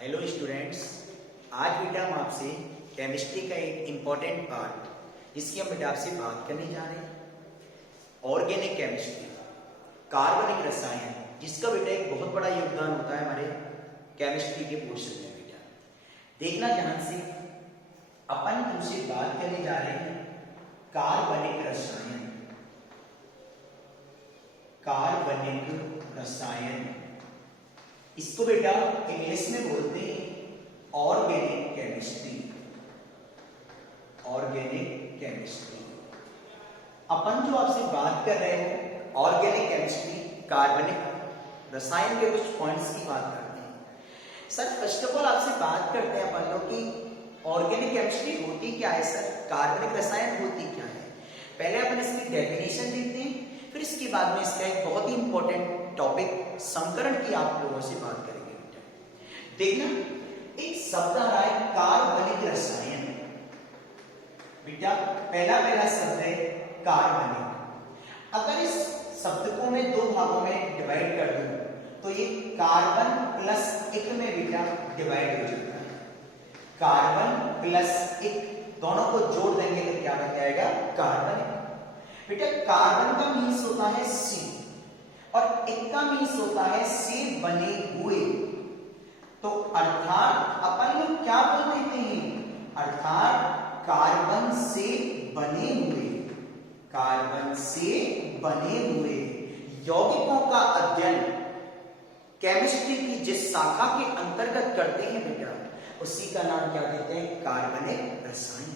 Hello students, आज बेटा हम आपसे केमिस्ट्री का एक इम्पॉर्टेंट पार्ट जिसकी हम बेटा आपसे बात करने जा रहे हैं ऑर्गेनिक केमिस्ट्री, कार्बनिक रसायन, जिसका बेटा एक बहुत बड़ा योगदान होता है हमारे केमिस्ट्री के पोर्शन में। बेटा देखना ध्यान से, अपन तुमसे बात करने जा रहे हैं कार्बनिक रसायन। कार्बनिक रसायन इसको बेटा इंग्लिश में बोलते हैं ऑर्गेनिक केमिस्ट्री। ऑर्गेनिक केमिस्ट्री अपन जो आपसे बात कर रहे हैं ऑर्गेनिक केमिस्ट्री, कार्बनिक रसायन के कुछ पॉइंट्स की बात करते हैं। सर फर्स्ट ऑफ ऑल आपसे बात करते हैं अपन लोग कि ऑर्गेनिक केमिस्ट्री होती क्या है। सर कार्बनिक रसायन होती क्या है, पहले अपन इसकी डेफिनेशन देखते हैं, फिर इसके बाद में इसका एक बहुत ही इंपॉर्टेंट टॉपिक संकरण की आप लोगों से बात करेंगे। देखना, एक शब्द आ रहा है कार्बनिक रसायन। बेटा पहला शब्द है कार्बनिक। अगर इस शब्द को मैं दो भागों में डिवाइड कर दूं तो ये कार्बन प्लस एक में बेटा डिवाइड हो जाता है। कार्बन प्लस एक दोनों को जोड़ देंगे तो क्या बन जाएगा, कार्बनिक। बेटा कार्बन का मीन्स होता है सी और एक का मीन्स होता है से बने हुए। तो अर्थात अपन लोग क्या बोल देते हैं, अर्थात कार्बन से बने हुए, कार्बन से बने हुए यौगिकों का अध्ययन केमिस्ट्री की जिस शाखा के अंतर्गत करते हैं बेटा, उसी का नाम क्या देते हैं, कार्बनिक रसायन।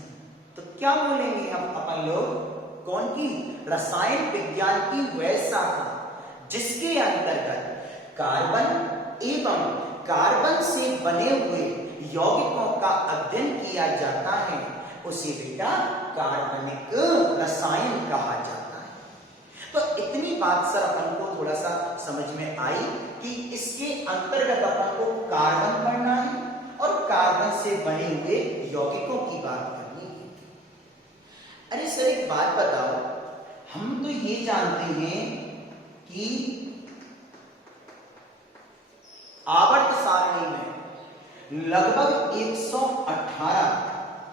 तो क्या बोलेंगे हम अपन लोग, कौन की, रसायन विज्ञान की वह शाखा जिसके अंतर्गत कार्बन एवं कार्बन से बने हुए यौगिकों का अध्ययन किया जाता है, उसे बेटा कार्बनिक रसायन कहा जाता है। तो इतनी बात सर अपन को थोड़ा सा समझ में आई कि इसके अंतर्गत अपन को कार्बन पढ़ना है और कार्बन से बने हुए यौगिकों की बात करनी है। अरे सर एक बात बताओ, हम तो ये जानते हैं कि आवर्त सारणी में लगभग 118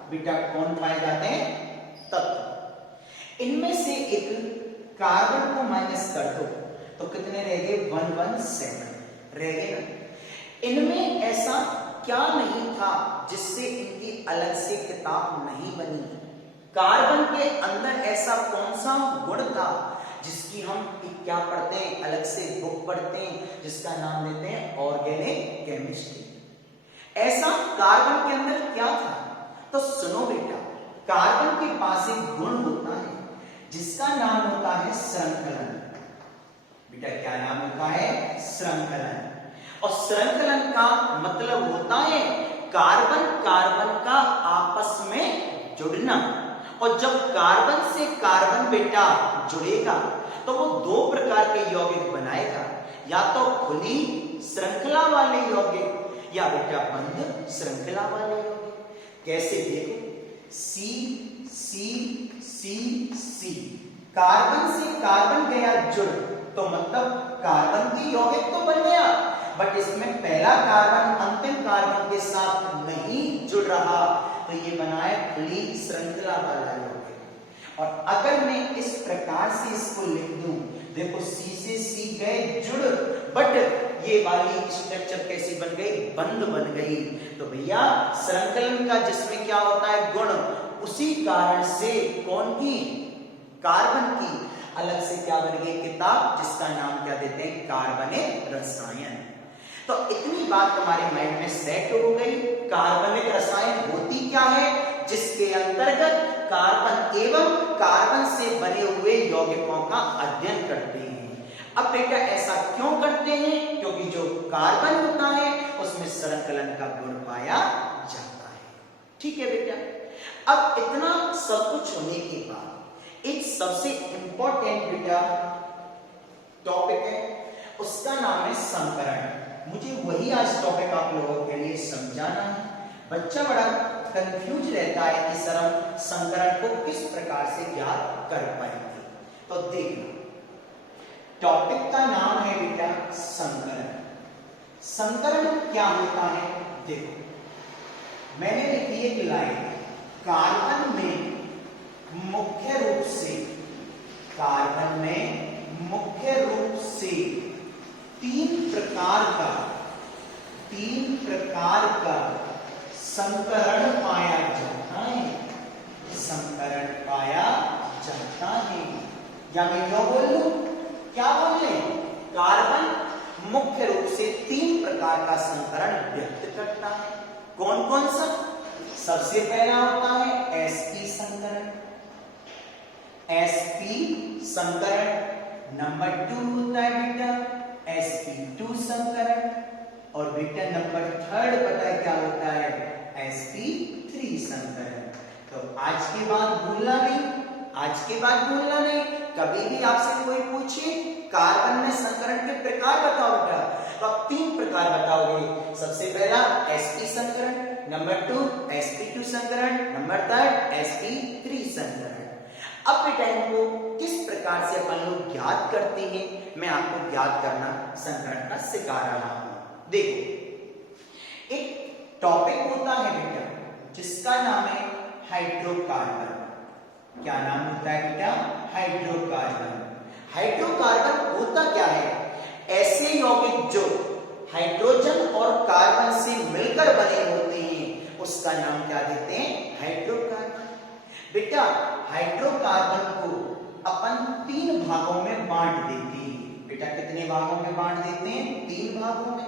बेटा कौन पाए जाते हैं, तत्व। इनमें से एक कार्बन को माइनस कर दो तो कितने रह गए, 117 रह गए ना। इनमें ऐसा क्या नहीं था जिससे इनकी अलग से किताब नहीं बनी। कार्बन के अंदर ऐसा कौन सा गुण था जिसकी हम क्या पढ़ते हैं, अलग से बुक पढ़ते हैं, जिसका नाम देते हैं ऑर्गेनिक केमिस्ट्री। ऐसा कार्बन के अंदर क्या था, तो सुनो बेटा, कार्बन के पास एक गुण होता है जिसका नाम होता है श्रृंखलन। बेटा क्या नाम होता है, श्रृंखलन। और श्रृंखलन का मतलब होता है कार्बन कार्बन का आपस में जुड़ना। और जब कार्बन से कार्बन बेटा जुड़ेगा तो वो दो प्रकार के यौगिक बनाएगा, या तो खुली श्रृंखला वाले यौगिक या बेटा बंद श्रृंखला वाले यौगिक। कैसे, देखो, सी सी सी सी, कार्बन से कार्बन गया जुड़ तो मतलब कार्बन की यौगिक तो बन गया, बट इसमें पहला कार्बन अंतिम कार्बन के साथ नहीं जुड़ रहा, तो ये बना है खुली श्रृंखला वाला यौगिक। और अगर मैं इस प्रकार से इसको लिख दूं, देखो सी से सी गए जुड़, बट ये वाली स्ट्रक्चर कैसी बन गई, बंद बन गई। तो भैया श्रृंखलन का जिसमें क्या होता है गुण, उसी कारण से कौन की, कार्बन की अलग से क्या बन गई किताब, जिसका नाम क्या देते हैं, कार्बनिक रसायन। तो इतनी बात हमारे माइंड में सेट हो गई। कार्बनिक रसायन होती क्या है, जिसके अंतर्गत कार्बन एवं कार्बन से बने हुए यौगिकों का अध्ययन करते हैं। अब बेटा ऐसा क्यों करते हैं, क्योंकि जो कार्बन होता है उसमें श्रृंखलन का गुण पाया जाता है। ठीक है बेटा, अब इतना सब कुछ होने के बाद एक सबसे इंपॉर्टेंट बेटा टॉपिक है, उसका नाम है संकरण। मुझे वही आज टॉपिक आप लोगों के लिए समझाना है। बच्चा बड़ा कंफ्यूज रहता है कि सर हम संकरण को किस प्रकार से ज्ञात कर पाएंगे। तो देखो, टॉपिक का नाम है बेटा संकरण। संकरण क्या होता है देखो मैंने लिखी एक लाइन, कार्बन में मुख्य रूप से, कार्बन में मुख्य रूप से तीन प्रकार का संकरण पाया जाता है, संकरण पाया जाता है। या मैं यो बोल लूं, क्या बोल ले, कार्बन मुख्य रूप से तीन प्रकार का संकरण व्यक्त करता है। कौन कौन सा? सबसे पहला होता है sp संकरण, sp संकरण। नंबर 2 होता है बेटा sp2 संकरण, और बेटा नंबर 3 पता है क्या होता है, sp3 संकरण। तो आज के बाद भूलना नहीं, आज के बाद भूलना नहीं। कभी भी आपसे कोई पूछे कार्बन में संकरण के प्रकार बताओ बेटा, तो आप तीन प्रकार बताओगे। सबसे पहला sp संकरण, नंबर 2 sp2 संकरण, नंबर 3 sp3 संकरण। अब बेटा इनको किस प्रकार से अपन लोग ज्ञात करते हैं, मैं आपको ज्ञात करना संकरण का सिखा रहा हूं। देखो एक टॉपिक होता है बेटा जिसका नाम है हाइड्रोकार्बन। क्या नाम होता है बेटा? हाइड्रोकार्बन। हाइड्रोकार्बन होता क्या है? ऐसे यौगिक जो हाइड्रोजन और कार्बन से मिलकर बने होते हैं उसका नाम क्या देते हैं? हाइड्रोकार्बन। बेटा हाइड्रोकार्बन को अपन तीन भागों में बांट देते हैं। बेटा कितने भागों में बांट देते हैं? तीन भागों में।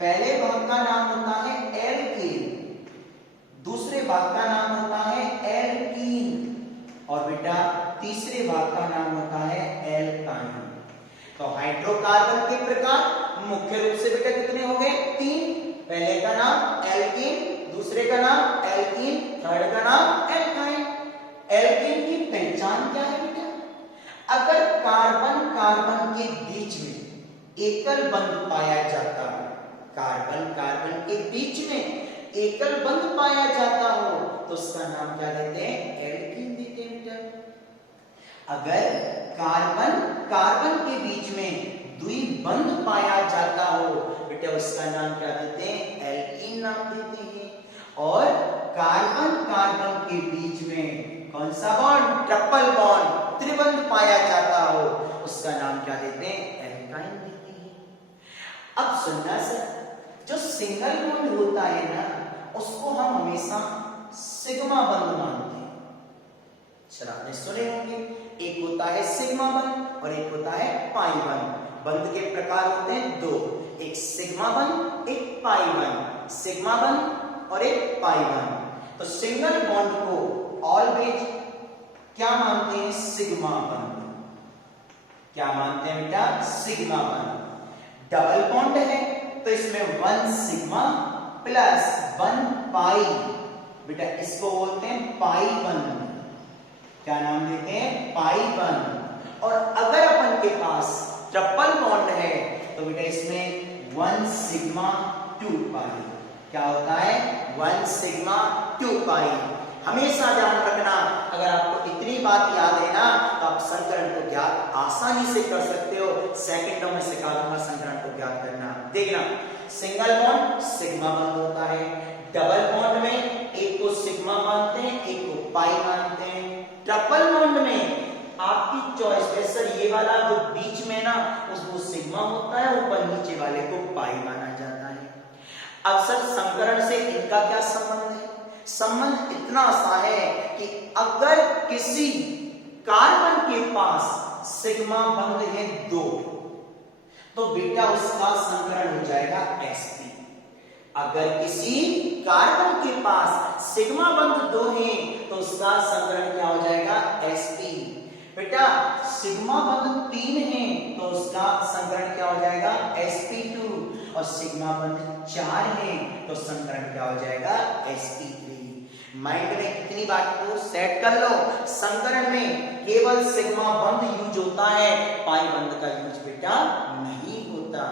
पहले भाग का नाम होता है एल्केन, दूसरे भाग का नाम होता है एल्कीन, और बेटा तीसरे भाग का नाम होता है एल्काइन। तो हाइड्रोकार्बन के प्रकार मुख्य रूप से बेटा कितने हो गए? तीन। पहले का नाम एल्कीन, दूसरे का नाम एल्कीन, थर्ड का नाम एल्काइन। एल्कीन की पहचान क्या है बेटा? अगर कार्बन कार्बन के बीच में एकल बंध पाया जाता है, कार्बन कार्बन के बीच में एकल बंध पाया जाता हो तो उसका नाम क्या देते हैं? एल्कीन देते हैं बेटा। अगर कार्बन कार्बन के बीच में द्विबंध पाया जाता हो बेटा उसका नाम क्या देते हैं? एल्कीन नाम देते हैं। और कार्बन कार्बन के बीच में कौन सा बॉन्ड? ट्रिपल बॉन्ड, त्रिबंध पाया जाता हो उसका नाम क्या देते हैं? एल्काइन देते हैं। अब सुनना सर, जो सिंगल बॉन्ड होता है ना उसको हम हमेशा सिग्मा बंध मानते हैं। चलो आपने सुने होंगे, एक होता है सिग्मा बंध और एक होता है पाई बंध। बंध के प्रकार होते हैं दो, एक सिग्मा बंध, एक पाई बंध। सिग्मा बंध और एक पाई बंध। तो सिंगल बॉन्ड को ऑलवेज क्या मानते हैं? सिग्मा बंध। क्या मानते हैं बेटा? सिग्मा बंध। डबल बॉन्ड है तो इसमें 1 सिग्मा प्लस 1 पाई, बेटा इसको बोलते हैं पाई बंध। क्या नाम देते हैं? पाई बंध। और अगर अपन के पास ट्रिपल बॉन्ड है तो बेटा इसमें 1 सिग्मा 2 पाई। क्या होता है? 1 सिग्मा 2 पाई। हमेशा ध्यान रखना, अगर आपको इतनी बात याद है ना तो आप संकरण को ज्ञात आसानी से कर सकते हो। सेकंडों में सिखा दूंगा संकरण को ज्ञात करना। देखना, सिंगल बॉन्ड सिग्मा बंध होता है, डबल बॉन्ड में एक को सिग्मा मानते हैं, एक को पाई मानते हैं। ट्रिपल बॉन्ड में आपकी चॉइस है सर, ये वाला जो बीच में ना उसको सिग्मा होता है, ऊपर नीचे वाले को पाई माना जाता है। अब सर संकरण से इनका क्या संबंध है? संबंध इतना सा है कि अगर किसी कार्बन के पास सिग्मा बंध है 2 तो बेटा उसका संकरण हो जाएगा sp। अगर किसी कार्बन के पास सिग्मा बंध 2 है तो उसका संकरण क्या हो जाएगा? sp। बेटा सिग्मा बंध 3 है तो उसका संकरण क्या हो जाएगा? sp2। और सिग्मा बंध 4 है तो संकरण क्या हो जाएगा? sp3। माइंड में इतनी बात को सेट कर लो, संकरण में केवल सिग्मा बंध यूज होता है, पाई बंध का यूज बेटा नहीं होता।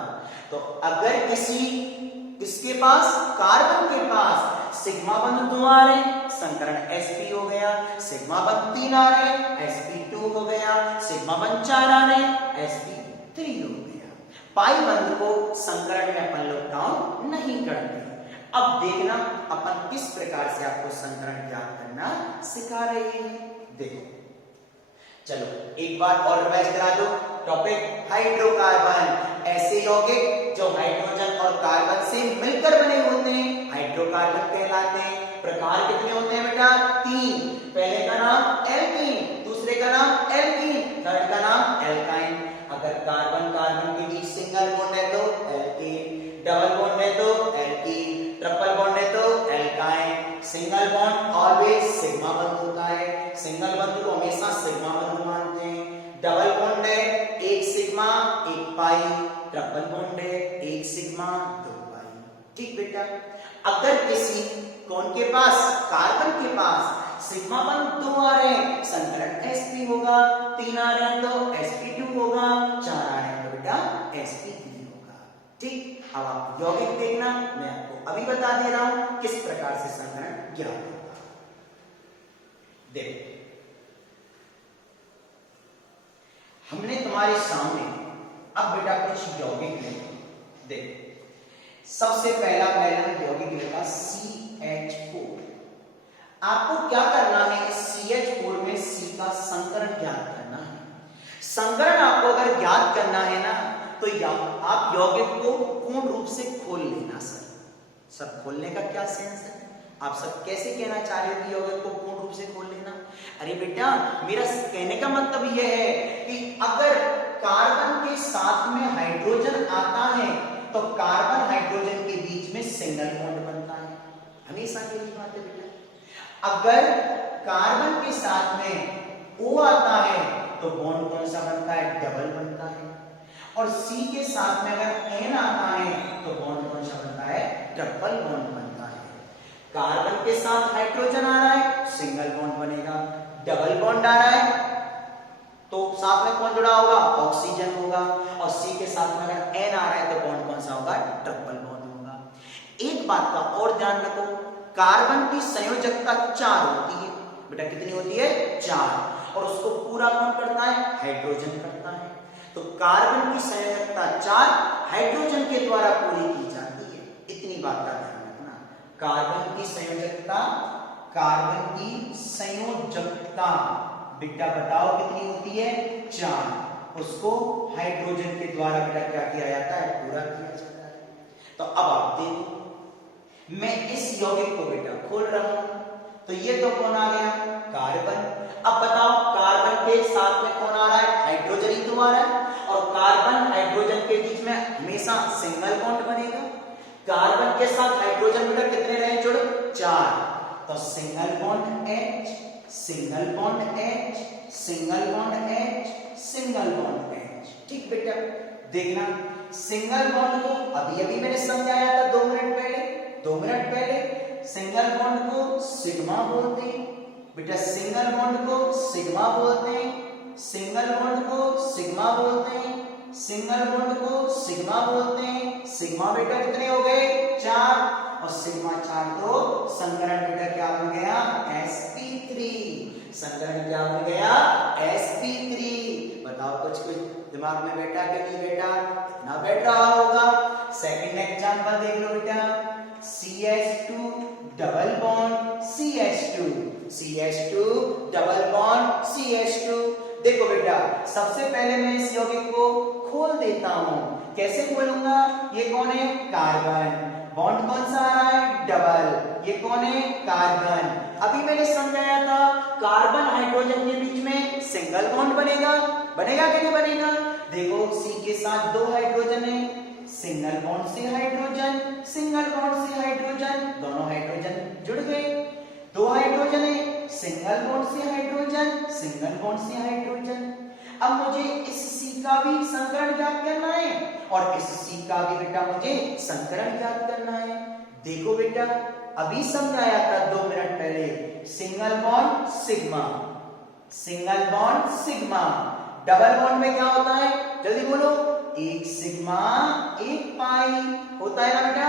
तो अगर किसके पास, कार्बन के पास सिग्मा बंध 2 आ रहे, संकरण sp हो गया। सिग्मा बंध 3 आ रहे, sp2 हो गया। सिग्मा बंध 4 आ रहे, sp3 हो गया। पाई बंध को संकरण में अपन लोग काउंट नहीं करते। अब देखना अपन किस प्रकार से आपको संकरण ज्ञात करना सिखा रहे हैं। देखो चलो एक बार और रिवाइज करा दो टॉपिक हाइड्रोकार्बन, ऐसे यौगिक जो हाइड्रोजन और कार्बन से मिलकर बने होते हैं हाइड्रोकार्बन कहलाते हैं। प्रकार कितने होते हैं बेटा? 3। पहले का नाम एल्कीन, दूसरे का नाम एल्कीन, थर्ड का नाम एल्काइन। अगर कार्बन कार्बन के बीच सिंगल बॉन्ड है तो एल्कीन, डबल बॉन्ड है तो एल्कीन, ट्रिपल बॉन्ड है तो alkyne. Single bond always sigma बंध होता है, सिंगल बंध को हमेशा सिग्मा बंध मानते हैं। डबल बॉन्ड है एक सिग्मा एक पाई, ट्रिपल बॉन्ड है एक सिग्मा दो पाई। ठीक बेटा, अगर किसी कौन के पास कार्बन के पास सिग्मा बंध 2 आ रहे हैं संकरण sp होगा, 3 आ रहे हैं तो sp2 होगा, 4 आ रहे हैं तो बेटा sp3 होगा। ठीक, अब आप यौगिक देखना, मैं आपको अभी बता दे रहा हूं किस प्रकार से संकरण ज्ञात होगा। देखो हमने तुम्हारे सामने अब बेटा कुछ यौगिक लेंगे। देखो सबसे पहला यौगिक लेगा CH4। आपको क्या करना है, इस CH4 में C का संकरण ज्ञात करना है। संकरण आपको अगर ज्ञात करना है ना तो आप यौगिक को पूर्ण रूप से खोल लेना। सब खोलने का क्या सेंस है? आप सब कैसे कहना चाह रहे हो कि यौगिक को पूर्ण रूप से खोल लेना? अरे बेटा मेरा कहने का मतलब यह है कि अगर कार्बन के साथ में हाइड्रोजन आता है तो कार्बन हाइड्रोजन के बीच में सिंगल बॉन्ड बनता है, हमेशा के लिए बात है बेटा। अगर कार्बन के साथ में O आता है तो बॉन्ड कौन सा बनता है? डबल बनता है। और C के साथ में अगर N आता है तो बॉन्ड कौन सा बनता है? ट्रिपल बॉन्ड बनता है। कार्बन के साथ हाइड्रोजन आ रहा है सिंगल बॉन्ड बनेगा, डबल बॉन्ड आ रहा है तो साथ में कौन जुड़ा होगा? ऑक्सीजन होगा। और C के साथ में अगर N आ रहा है तो बॉन्ड कौन सा होगा? ट्रिपल बॉन्ड होगा। एक बात का और ध्यान रखो, कार्बन की संयोजकता 4 होती है बेटा। कितनी होती है? 4। और उसको पूरा कौन करता है? हाइड्रोजन करता है। तो कार्बन की संयोजकता 4 हाइड्रोजन के द्वारा पूरी की जाती है। इतनी बात का ध्यान रखना। कार्बन की संयोजकता बेटा बताओ कितनी होती है? 4। उसको हाइड्रोजन के द्वारा बेटा क्या किया जाता है? पूरा किया जाता है। तो अब आप देखो मैं इस यौगिक को बेटा खोल रहा हूं तो ये तो कौन आ गया? कार्बन। अब बताओ कार्बन के साथ में कौन आ रहा है? हाइड्रोजन ही तो आ रहा है। और कार्बन हाइड्रोजन के बीच में हमेशा सिंगल बॉन्ड बनेगा। कार्बन के साथ हाइड्रोजन बेटा कितने रहे जुड़? 4। तो single bond H, single bond H, single bond H, single bond H। ठीक बेटा, देखना सिंगल बॉन्ड को अभी मैंने समझाया था 2 मिनट पहले सिंगल बॉन्ड को सिग्मा बोलते हैं बेटा। सिंगल बॉन्ड को सिग्मा बोलते हैं, सिंगल बॉन्ड को सिग्मा बोलते हैं, सिंगल बॉन्ड को सिग्मा बोलते हैं। सिग्मा बेटा कितने हो गए? 4। और सिग्मा 4 तो संकरण बेटा क्या बन गया? sp3। संकरण क्या बन गया? sp3। बताओ कुछ दिमाग में बैठा कि नहीं बेटा? ना बैठ रहा होगा। सेकंड एग्जांपल देख लो बेटा, CH2 double bond CH2, CH2 double bond CH2। देखो बेटा सबसे पहले मैं इस यौगिक को खोल देता हूं। कैसे खोलूंगा? ये कौन है? कार्बन। बॉन्ड कौन सा आ रहा है? डबल। ये कौन है? कार्बन। अभी मैंने समझाया था कार्बन हाइड्रोजन के बीच में सिंगल बॉन्ड बनेगा कि नहीं बनेगा? देखो C के साथ 2 हाइड्रोजन है, सिंगल बॉन्ड से हाइड्रोजन, सिंगल बॉन्ड से हाइड्रोजन, दोनों हाइड्रोजन जुड़ गए। 2 हाइड्रोजन है, सिंगल बॉन्ड से हाइड्रोजन, सिंगल बॉन्ड से हाइड्रोजन। अब मुझे इस C का भी संकरण ज्ञात करना है और इस C का भी बेटा मुझे संकरण ज्ञात करना है। देखो बेटा अभी समझाया था 2 मिनट पहले, single bond sigma, single bond sigma. Double bond में क्या होता है? जल्दी बोलो। 1 सिग्मा 1 पाई होता है ना बेटा?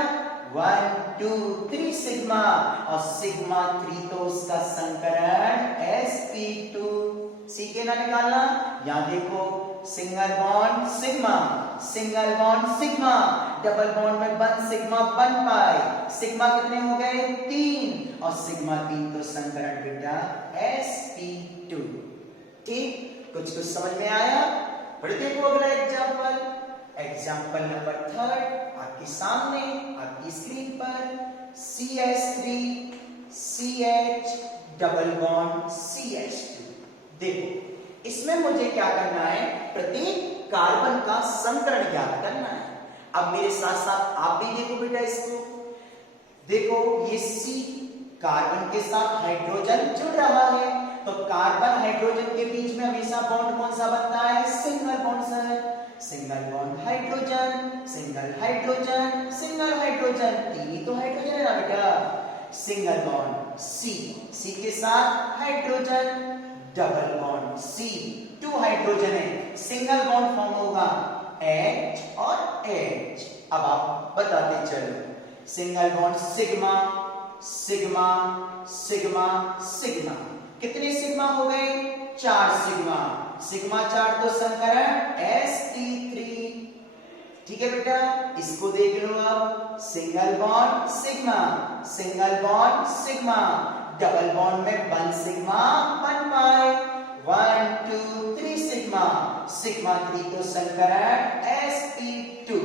1 2 3 सिग्मा। और सिग्मा 3 तो उसका संकरण sp2। सी के ना निकालना, यहां देखो single bond sigma, single bond sigma, double bond में 1 सिग्मा 1 पाई, सिग्मा कितने हो गए 3 और सिग्मा 3 तो संकरण बेटा sp2। ठीक, कुछ समझ में आया? फिर देखो अगला एग्जांपल, एग्जांपल नंबर 3 आपके सामने आपकी स्क्रीन पर CH3 CH double bond CH2। देखो इसमें मुझे क्या करना है, प्रत्येक कार्बन का संकरण ज्ञात करना है। अब मेरे साथ साथ आप भी देखो बेटा इसको, देखो ये C कार्बन के साथ हाइड्रोजन जुड़ रहा है, तो कार्बन हाइड्रोजन के बीच में हमेशा बॉन्ड कौन सा बनता है, single bond sir, single bond hydrogen, single hydrogen, single hydrogen, तीन ही तो हाइड्रोजन है ना बेटा। सिंगल बॉन्ड C के साथ hydrogen, double bond C, 2 hydrogen है, सिंगल बॉन्ड फॉर्म होगा H और H। अब आप बताते चलो, single bond sigma sigma sigma sigma, कितने सिग्मा हो गए 4 सिग्मा, सिग्मा 4 तो संकरण sp3। ठीक है बेटा, इसको देख लो अब, single bond sigma, single bond sigma, double bond में 1 सिग्मा 1 पाई, 1 2 3 सिग्मा, सिग्मा 3 तो संकरण sp2।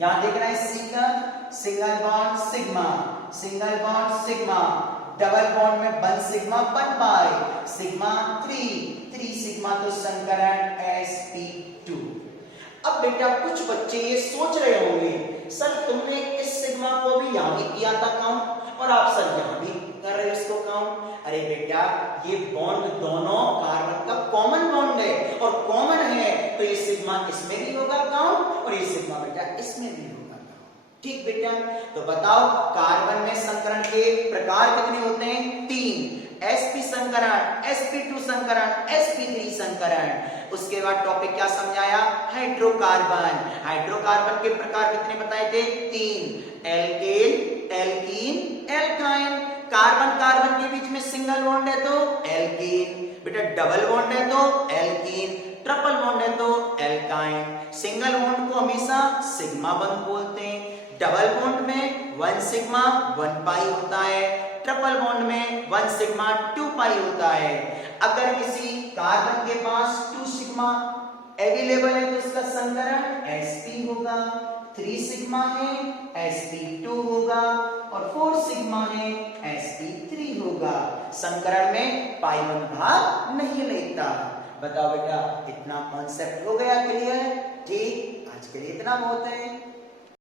यहां देखना है सी का, single bond sigma, single bond sigma, double bond में 1 सिग्मा 1 पाई, सिग्मा 3 सिग्मा तो संकरण sp2। अब बेटा कुछ बच्चे ये सोच रहे होंगे, सर तुमने इस सिग्मा को भी यहां भी किया था काउंट और आप सर यहां भी कर रहे हो इसको काउंट। अरे बेटा ये बॉन्ड दोनों कार्बन का कॉमन बॉन्ड है और कॉमन है तो ये सिग्मा इसमें भी होगा काउंट और ये सिग्मा बेटा इसमें भी होगा। ठीक बेटा, तो बताओ कार्बन में संकरण के प्रकार कितने होते हैं, 3, sp संकरण, sp2 संकरण, sp3 संकरण। उसके बाद टॉपिक क्या समझाया, हाइड्रोकार्बन, हाइड्रोकार्बन के प्रकार कितने बताए थे, 3, alkane alkene alkyne. Carbon carbon के बीच में सिंगल बॉन्ड है तो एल्कीन, बेटा डबल बॉन्ड है तो एल्कीन, ट्रिपल बॉन्ड है तो एल्काइन। सिंगल बॉन्ड को हमेशा सिग्मा बॉन्ड बोलते हैं, डबल बॉन्ड में 1 सिग्मा 1 पाई होता है, ट्रिपल बॉन्ड में 1 सिग्मा 2 पाई होता है। अगर किसी कार्बन के पास 2 सिग्मा अवेलेबल है तो उसका संकरण sp होगा, 3 सिग्मा है sp2 होगा और 4 सिग्मा है sp3 होगा। संकरण में पाई 1 भाग नहीं लेता। बताओ बेटा, इतना कॉन्सेप्ट हो गया क्लियर? ठीक, आज के लिए इतना बहुत है।